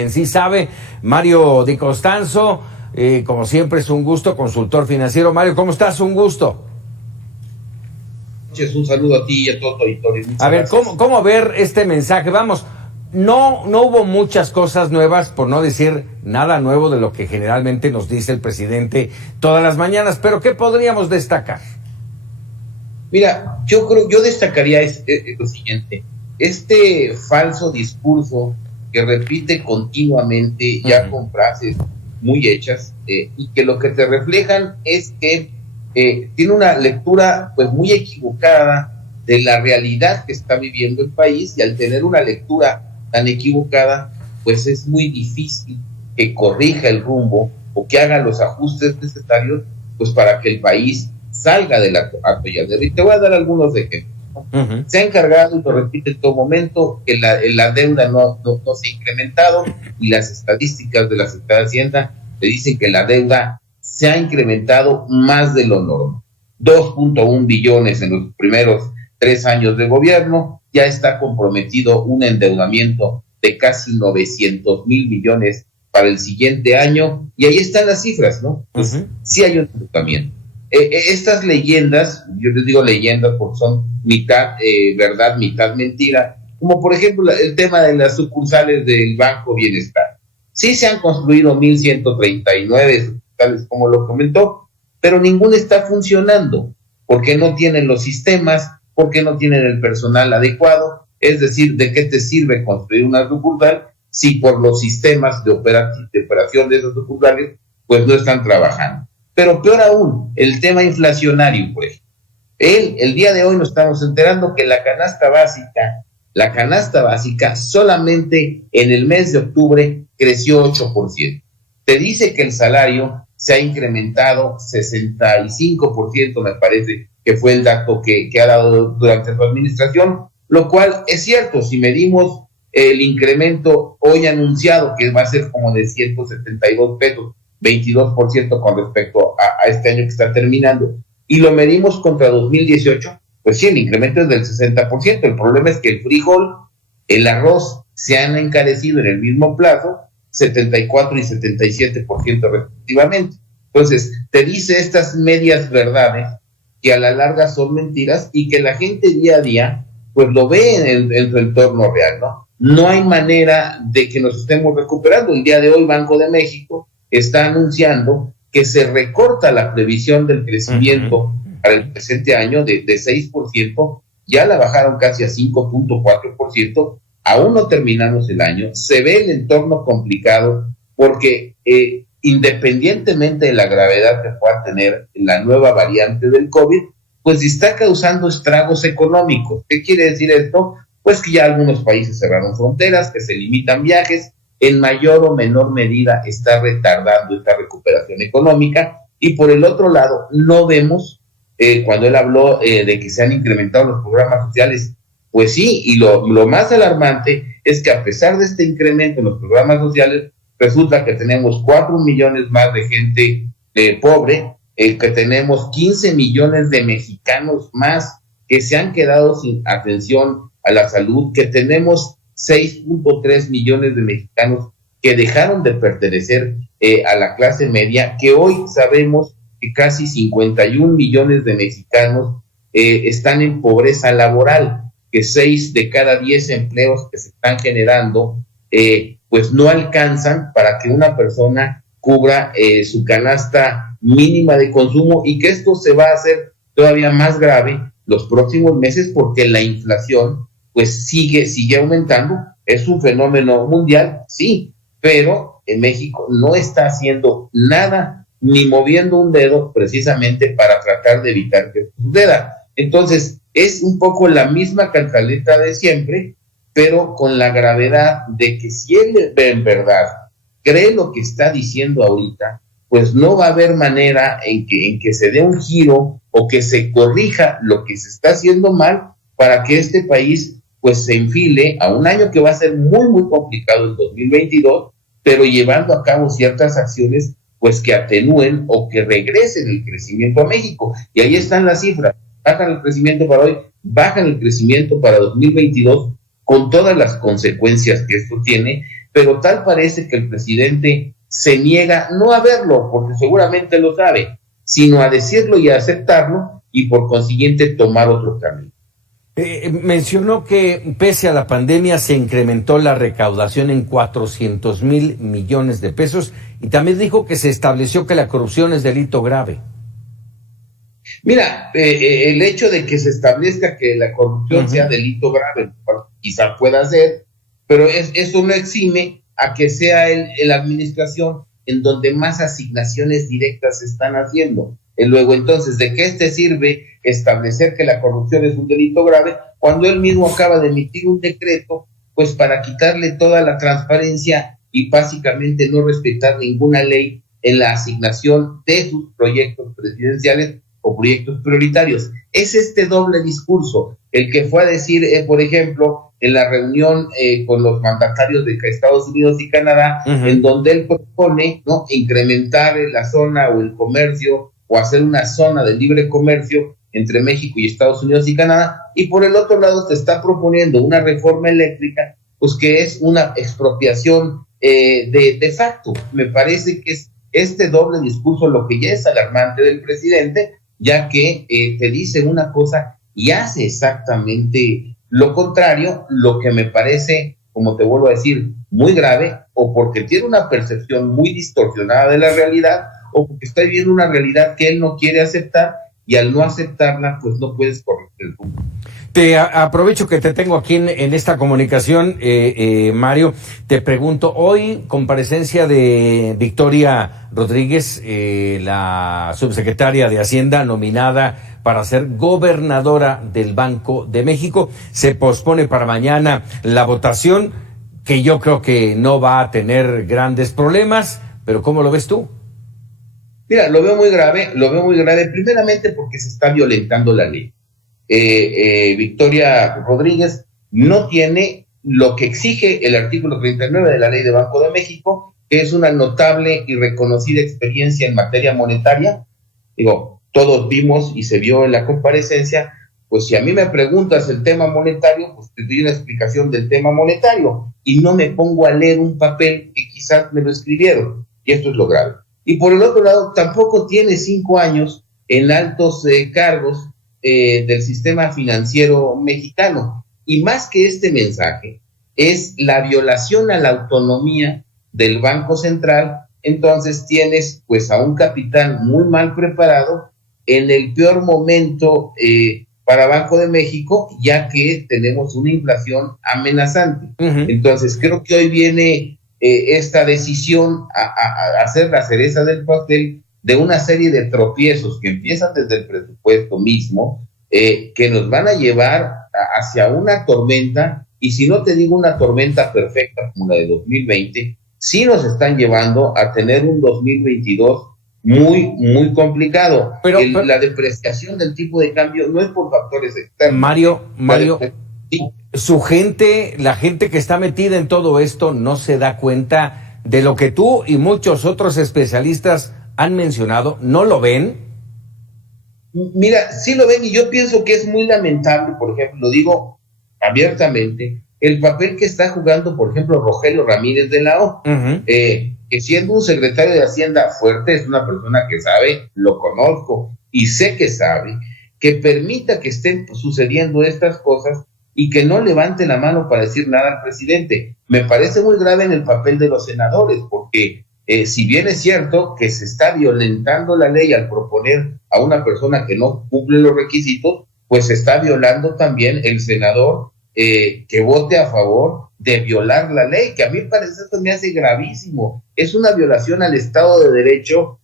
En sí sabe, Mario Di Costanzo, como siempre es un gusto, consultor financiero. Mario, ¿cómo estás? Un gusto. Un saludo a ti y a todo tu auditorio. A ver, ¿cómo ver este mensaje? Vamos, no hubo muchas cosas nuevas, por no decir nada nuevo de lo que generalmente nos dice el presidente todas las mañanas, pero ¿qué podríamos destacar? Mira, yo destacaría lo siguiente: este falso discurso que repite continuamente, ya con frases muy hechas, y que lo que te reflejan es que tiene una lectura pues muy equivocada de la realidad que está viviendo el país, y al tener una lectura tan equivocada, pues es muy difícil que corrija el rumbo o que haga los ajustes necesarios pues para que el país salga del atolladero. Y te voy a dar algunos ejemplos. Se ha encargado, y lo repite en todo momento, que la deuda no se ha incrementado, y las estadísticas de la Secretaría de Hacienda le dicen que la deuda se ha incrementado más de lo normal. 2.1 billones en los primeros 3 años de gobierno, ya está comprometido un endeudamiento de casi 900 mil millones para el siguiente año, y ahí están las cifras, ¿no? Pues sí hay un endeudamiento. Estas leyendas, yo les digo leyendas porque son mitad verdad, mitad mentira, como por ejemplo el tema de las sucursales del Banco Bienestar. Sí se han construido 1,139 sucursales, como lo comentó, pero ninguna está funcionando, porque no tienen los sistemas, porque no tienen el personal adecuado. Es decir, ¿de qué te sirve construir una sucursal si por los sistemas de operación de esas sucursales pues no están trabajando? Pero peor aún, el tema inflacionario, pues. El día de hoy nos estamos enterando que la canasta básica solamente en el mes de octubre creció 8%. Te dice que el salario se ha incrementado 65%, me parece que fue el dato que ha dado durante su administración, lo cual es cierto. Si medimos el incremento hoy anunciado, que va a ser como de 172 pesos, 22% con respecto a este año que está terminando, y lo medimos contra 2018, pues sí, el incremento es del 60%. El problema es que el frijol, el arroz se han encarecido en el mismo plazo 74 y 77% respectivamente. Entonces, te dice estas medias verdades que a la larga son mentiras, y que la gente día a día pues lo ve en su entorno real, ¿no? No hay manera de que nos estemos recuperando. El día de hoy Banco de México está anunciando que se recorta la previsión del crecimiento para el presente año de 6%, ya la bajaron casi a 5.4%, aún no terminamos el año, se ve el entorno complicado, porque independientemente de la gravedad que pueda tener la nueva variante del COVID, pues está causando estragos económicos. ¿Qué quiere decir esto? Pues que ya algunos países cerraron fronteras, que se limitan viajes, en mayor o menor medida está retardando esta recuperación económica. Y por el otro lado, no vemos, cuando él habló de que se han incrementado los programas sociales, pues sí, y lo más alarmante es que a pesar de este incremento en los programas sociales, resulta que tenemos 4 millones más de gente pobre, que tenemos 15 millones de mexicanos más que se han quedado sin atención a la salud, que tenemos 6.3 millones de mexicanos que dejaron de pertenecer a la clase media, que hoy sabemos que casi 51 millones de mexicanos están en pobreza laboral, que 6 de cada 10 empleos que se están generando pues no alcanzan para que una persona cubra su canasta mínima de consumo, y que esto se va a hacer todavía más grave los próximos meses, porque la inflación pues sigue aumentando. Es un fenómeno mundial, sí, pero en México no está haciendo nada ni moviendo un dedo precisamente para tratar de evitar que suceda. Entonces, es un poco la misma cantaleta de siempre, pero con la gravedad de que si él en verdad cree lo que está diciendo ahorita, pues no va a haber manera en que se dé un giro o que se corrija lo que se está haciendo mal, para que este país pues se enfile a un año que va a ser muy, muy complicado, el 2022, pero llevando a cabo ciertas acciones pues que atenúen o que regresen el crecimiento a México. Y ahí están las cifras: bajan el crecimiento para hoy, bajan el crecimiento para 2022, con todas las consecuencias que esto tiene pero tal parece que el presidente se niega no a verlo, porque seguramente lo sabe, sino a decirlo y a aceptarlo, y por consiguiente tomar otro camino. Mencionó que pese a la pandemia se incrementó la recaudación en 400,000 millones de pesos y también dijo que se estableció que la corrupción es delito grave. Mira, el hecho de que se establezca que la corrupción sea delito grave, quizá pueda ser, pero eso no exime a que sea la administración en donde más asignaciones directas se están haciendo. Luego, entonces, ¿de qué te sirve establecer que la corrupción es un delito grave cuando él mismo acaba de emitir un decreto, pues para quitarle toda la transparencia y básicamente no respetar ninguna ley en la asignación de sus proyectos presidenciales o proyectos prioritarios? Es este doble discurso el que fue a decir, por ejemplo, en la reunión con los mandatarios de Estados Unidos y Canadá, en donde él propone, ¿no?, incrementar la zona o el comercio o hacer una zona de libre comercio entre México y Estados Unidos y Canadá, y por el otro lado te está proponiendo una reforma eléctrica, pues que es una expropiación de facto. Me parece que es este doble discurso lo que ya es alarmante del presidente, ya que te dice una cosa y hace exactamente lo contrario, lo que me parece, como te vuelvo a decir, muy grave, o porque tiene una percepción muy distorsionada de la realidad, o porque está viviendo una realidad que él no quiere aceptar, y al no aceptarla, pues no puedes corregir el rumbo. Te aprovecho que te tengo aquí en esta comunicación, Mario. Te pregunto, hoy comparecencia de Victoria Rodríguez, la subsecretaria de Hacienda nominada para ser gobernadora del Banco de México. Se pospone para mañana la votación, que yo creo que no va a tener grandes problemas, pero ¿cómo lo ves tú? Mira, lo veo muy grave, primeramente porque se está violentando la ley. Victoria Rodríguez no tiene lo que exige el artículo 39 de la Ley de Banco de México, que es una notable y reconocida experiencia en materia monetaria. Digo, todos vimos y se vio en la comparecencia, pues si a mí me preguntas el tema monetario, pues te doy una explicación del tema monetario y no me pongo a leer un papel que quizás me lo escribieron, y esto es lo grave. Y por el otro lado, tampoco tiene 5 años en altos cargos del sistema financiero mexicano. Y más que este mensaje, es la violación a la autonomía del Banco Central. Entonces tienes pues a un capitán muy mal preparado en el peor momento para Banco de México, ya que tenemos una inflación amenazante. Entonces creo que hoy viene esta decisión a hacer la cereza del pastel de una serie de tropiezos que empiezan desde el presupuesto mismo, que nos van a llevar hacia una tormenta, y si no te digo una tormenta perfecta como la de 2020, sí nos están llevando a tener un 2022 muy, muy complicado. Pero la depreciación del tipo de cambio no es por factores externos. Mario, sí. Su gente, la gente que está metida en todo esto, no se da cuenta de lo que tú y muchos otros especialistas han mencionado. ¿No lo ven? Mira, sí lo ven, y yo pienso que es muy lamentable, por ejemplo, lo digo abiertamente, el papel que está jugando, por ejemplo, Rogelio Ramírez de la O, que siendo un secretario de Hacienda fuerte, es una persona que sabe, lo conozco y sé que sabe, que permita que estén sucediendo estas cosas y que no levante la mano para decir nada al presidente. Me parece muy grave en el papel de los senadores, porque si bien es cierto que se está violentando la ley al proponer a una persona que no cumple los requisitos, pues se está violando también el senador que vote a favor de violar la ley, que a mí me parece, esto me hace gravísimo. Es una violación al Estado de Derecho,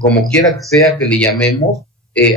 como quiera que sea que le llamemos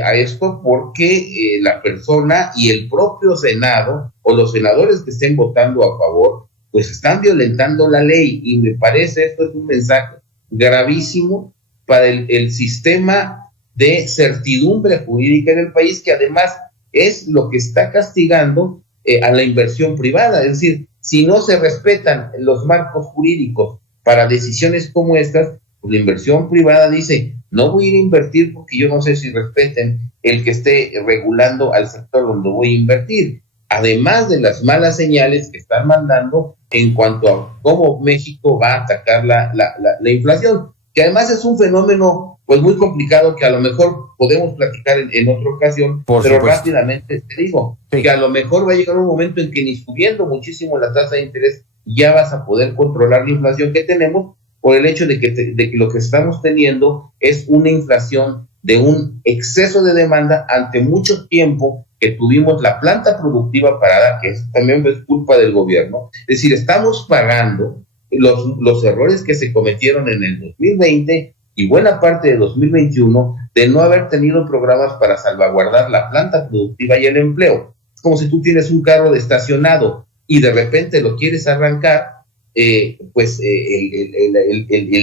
a esto, porque la persona y el propio Senado o los senadores que estén votando a favor, pues están violentando la ley, y me parece esto es un mensaje gravísimo para el sistema de certidumbre jurídica en el país, que además es lo que está castigando a la inversión privada. Es decir, si no se respetan los marcos jurídicos para decisiones como estas, pues la inversión privada dice, no voy a ir a invertir porque yo no sé si respeten el que esté regulando al sector donde voy a invertir, además de las malas señales que están mandando en cuanto a cómo México va a atacar la inflación, que además es un fenómeno pues muy complicado que a lo mejor podemos platicar en otra ocasión, pero supuesto. rápidamente te digo que a lo mejor va a llegar un momento en que ni subiendo muchísimo la tasa de interés ya vas a poder controlar la inflación que tenemos, por el hecho de que lo que estamos teniendo es una inflación de un exceso de demanda ante mucho tiempo que tuvimos la planta productiva parada, que eso también es culpa del gobierno. Es decir, estamos pagando los errores que se cometieron en el 2020 y buena parte de 2021 de no haber tenido programas para salvaguardar la planta productiva y el empleo. Es como si tú tienes un carro estacionado y de repente lo quieres arrancar, el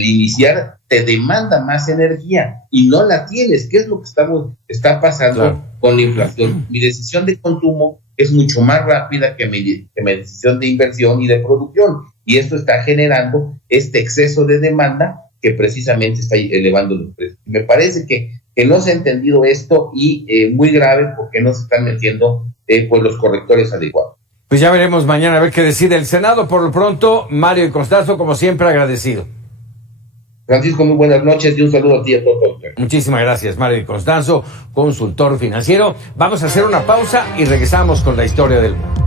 iniciar te demanda más energía y no la tienes. ¿Qué es lo que está pasando con la inflación? Mi decisión de consumo es mucho más rápida que mi decisión de inversión y de producción, y esto está generando este exceso de demanda que precisamente está elevando los precios. Me parece que no se ha entendido esto y muy grave porque no se están metiendo pues los correctores adecuados. Pues ya veremos mañana a ver qué decide el Senado. Por lo pronto, Mario y Constanzo, como siempre, agradecido. Francisco, muy buenas noches y un saludo a ti y a todos. Muchísimas gracias, Mario y Constanzo, consultor financiero. Vamos a hacer una pausa y regresamos con la historia del mundo.